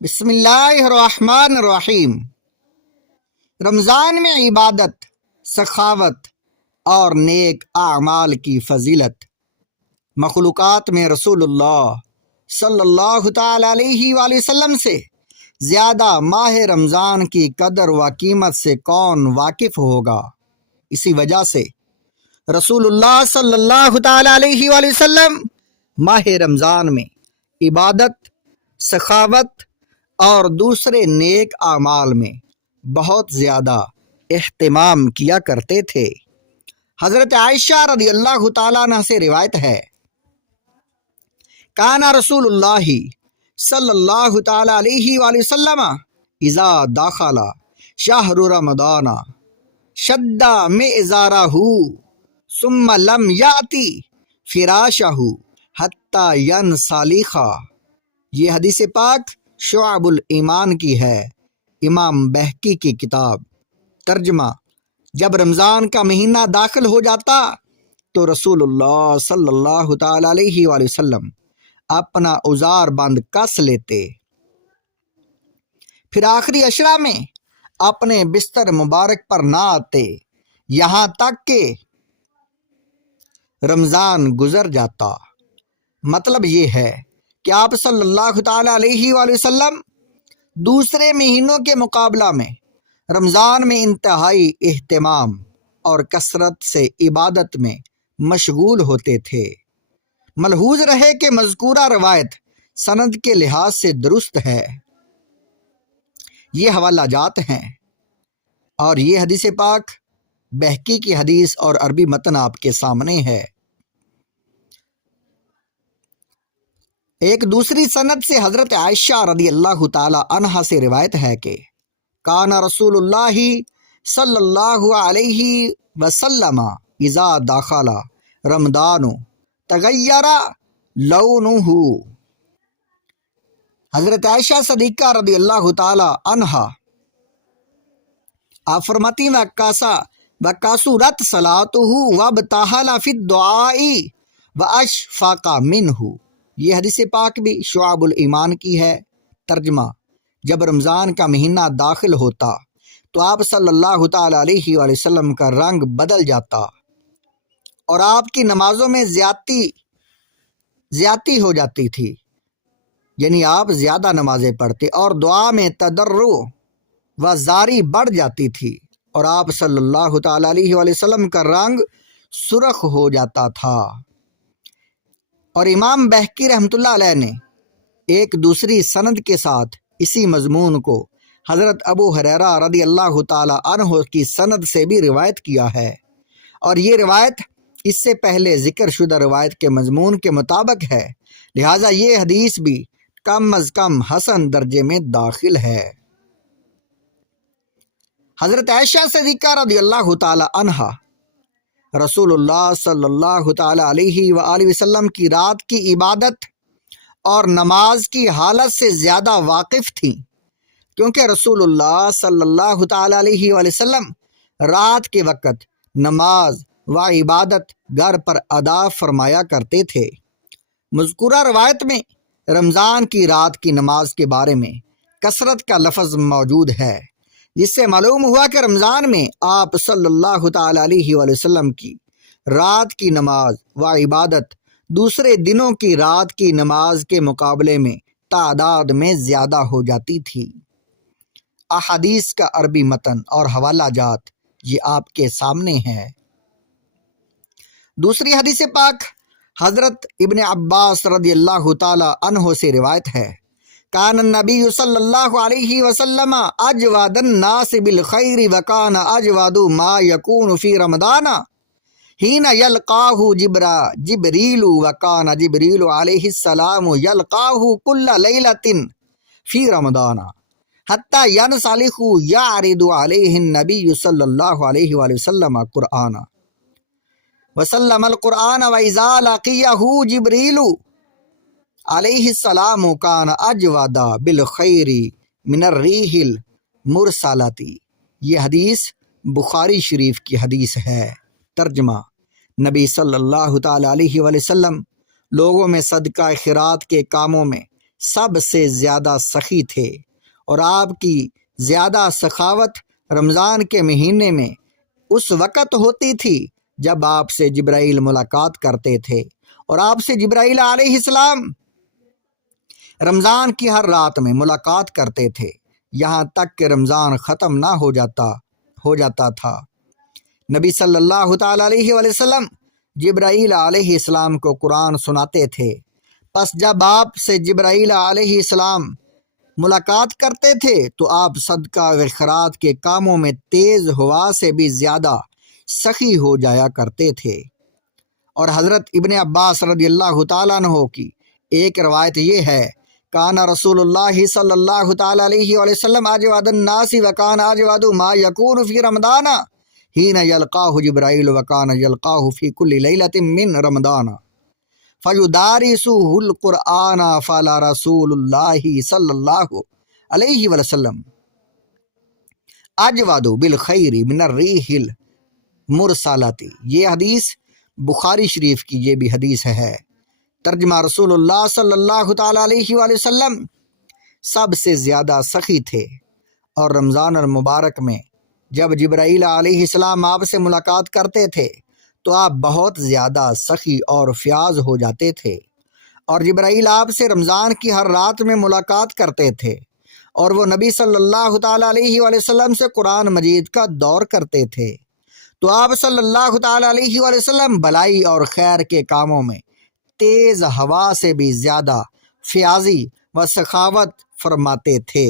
بسم اللہ الرحمن الرحیم۔ رمضان میں عبادت، سخاوت اور نیک اعمال کی فضیلت مخلوقات میں رسول اللہ صلی اللہ تعالی علیہ وآلہ وسلم سے زیادہ ماہ رمضان کی قدر و قیمت سے کون واقف ہوگا؟ اسی وجہ سے رسول اللہ صلی اللہ تعالی علیہ وآلہ وسلم ماہ رمضان میں عبادت، سخاوت اور دوسرے نیک اعمال میں بہت زیادہ اہتمام کیا کرتے تھے۔ حضرت عائشہ رضی اللہ تعالیٰ عنہ سے روایت ہے، کان رسول اللہ صلی اللہ تعالی علیہ وآلہ وسلم اذا داخل شہر رمضان شد مئزارہ ثم لم یاتی فراشہ حتی ینسلخ۔ یہ حدیث پاک شعب الایمان کی ہے، امام بہقی کی کتاب۔ ترجمہ: جب رمضان کا مہینہ داخل ہو جاتا تو رسول اللہ صلی اللہ تعالی علیہ وآلہ وسلم اپنا ازار بند کس لیتے، پھر آخری عشرہ میں اپنے بستر مبارک پر نہ آتے یہاں تک کہ رمضان گزر جاتا۔ مطلب یہ ہے کہ آپ صلی اللہ تعالی علیہ وآلہ وسلم دوسرے مہینوں کے مقابلہ میں رمضان میں انتہائی اہتمام اور کثرت سے عبادت میں مشغول ہوتے تھے۔ ملحوظ رہے کہ مذکورہ روایت سند کے لحاظ سے درست ہے، یہ حوالہ جات ہیں، اور یہ حدیث پاک بہقی کی حدیث اور عربی متن آپ کے سامنے ہے۔ ایک دوسری سند سے حضرت عائشہ رضی اللہ تعالی عنہا سے روایت ہے کہ کان رسول اللہ صلی اللہ علیہ وسلم اذا داخل رمضان تغیر لونہ۔ حضرت عائشہ صدیقہ رضی اللہ تعالی عنہا آپ فرماتی وکاسرت صلاتہ وابتہل فی الدعاء واشفق منہ۔ یہ حدیث پاک بھی شعب الایمان کی ہے۔ ترجمہ: جب رمضان کا مہینہ داخل ہوتا تو آپ صلی اللہ تعالی علیہ وآلہ وسلم کا رنگ بدل جاتا اور آپ کی نمازوں میں زیادتی ہو جاتی تھی، یعنی آپ زیادہ نمازیں پڑھتے، اور دعا میں تضرع و زاری بڑھ جاتی تھی، اور آپ صلی اللہ تعالی علیہ وآلہ وسلم کا رنگ سرخ ہو جاتا تھا۔ اور امام بہقی رحمۃ اللہ علیہ نے ایک دوسری سند کے ساتھ اسی مضمون کو حضرت ابو ہریرہ رضی اللہ تعالی عنہ کی سند سے بھی روایت کیا ہے، اور یہ روایت اس سے پہلے ذکر شدہ روایت کے مضمون کے مطابق ہے، لہٰذا یہ حدیث بھی کم از کم حسن درجے میں داخل ہے۔ حضرت عائشہ صدیقہ رضی اللہ تعالی عنہا رسول اللہ صلی اللہ تعالی علیہ وآلہ وسلم کی رات کی عبادت اور نماز کی حالت سے زیادہ واقف تھیں، کیونکہ رسول اللہ صلی اللہ تعالی علیہ وآلہ وسلم رات کے وقت نماز و عبادت گھر پر ادا فرمایا کرتے تھے۔ مذکورہ روایت میں رمضان کی رات کی نماز کے بارے میں کثرت کا لفظ موجود ہے، جس سے معلوم ہوا کہ رمضان میں آپ صلی اللہ تعالی علیہ وآلہ وسلم کی رات کی نماز و عبادت دوسرے دنوں کی رات کی نماز کے مقابلے میں تعداد میں زیادہ ہو جاتی تھی۔ احادیث کا عربی متن اور حوالہ جات یہ آپ کے سامنے ہے۔ دوسری حدیث پاک حضرت ابن عباس رضی اللہ تعالی عنہ سے روایت ہے، کان النبی صلی اللہ علیہ وسلم اجود الناس بالخیر وکان اجود ما یکون فی رمضان حین یلقاہ جبریل وکان جبریل علیہ السلام یلقاہ کل لیلۃ فی رمضان حتی ینسلخ یعرض علیہ النبی صلی اللہ علیہ وآلہ وسلم قرآن وسلم القرآن وإذا لقیہ جبریل علیہ السلام کان اجود بالخیر من الریح المرسلۃ۔ یہ حدیث بخاری شریف کی حدیث ہے۔ ترجمہ: نبی صلی اللہ تعالی علیہ وآلہ وسلم لوگوں میں صدقہ خیرات کے کاموں میں سب سے زیادہ سخی تھے، اور آپ کی زیادہ سخاوت رمضان کے مہینے میں اس وقت ہوتی تھی جب آپ سے جبرائیل ملاقات کرتے تھے، اور آپ سے جبرائیل علیہ السلام رمضان کی ہر رات میں ملاقات کرتے تھے، یہاں تک کہ رمضان ختم نہ ہو جاتا تھا۔ نبی صلی اللہ تعالیٰ علیہ وآلہ وسلم جبرائیل علیہ السلام کو قرآن سناتے تھے، پس جب آپ سے جبرائیل علیہ السلام ملاقات کرتے تھے تو آپ صدقہ و خیرات کے کاموں میں تیز ہوا سے بھی زیادہ سخی ہو جایا کرتے تھے۔ اور حضرت ابن عباس رضی اللہ تعالیٰ عنہ کی ایک روایت یہ ہے، کانا رسول اللہ صلی اللہ تعالیٰ علیہ وآلہ وسلم اجود الناس وکان اجود ما یکون فی رمضان حین یلقاہ جبرائیل وکان یلقاہ فی کل لیلۃ من رمضان فیدارسہ القرآن فعلی رسول اللہ صلی اللہ علیہ وسلم اجود بالخیر من الریح المرسلۃ۔ یہ حدیث بخاری شریف کی یہ بھی حدیث ہے۔ ترجمہ، رسول اللہ صلی اللہ تعالیٰ علیہ وآلہ وسلم سب سے زیادہ سخی تھے، اور رمضان المبارک میں جب جبرائیل علیہ السلام آپ سے ملاقات کرتے تھے تو آپ بہت زیادہ سخی اور فیاض ہو جاتے تھے، اور جبرائیل آپ سے رمضان کی ہر رات میں ملاقات کرتے تھے، اور وہ نبی صلی اللہ تعالیٰ علیہ وآلہ وسلم سے قرآن مجید کا دور کرتے تھے، تو آپ صلی اللہ تعالیٰ علیہ وآلہ وسلم بھلائی اور خیر کے کاموں میں تیز ہوا سے بھی زیادہ فیاضی و سخاوت فرماتے تھے۔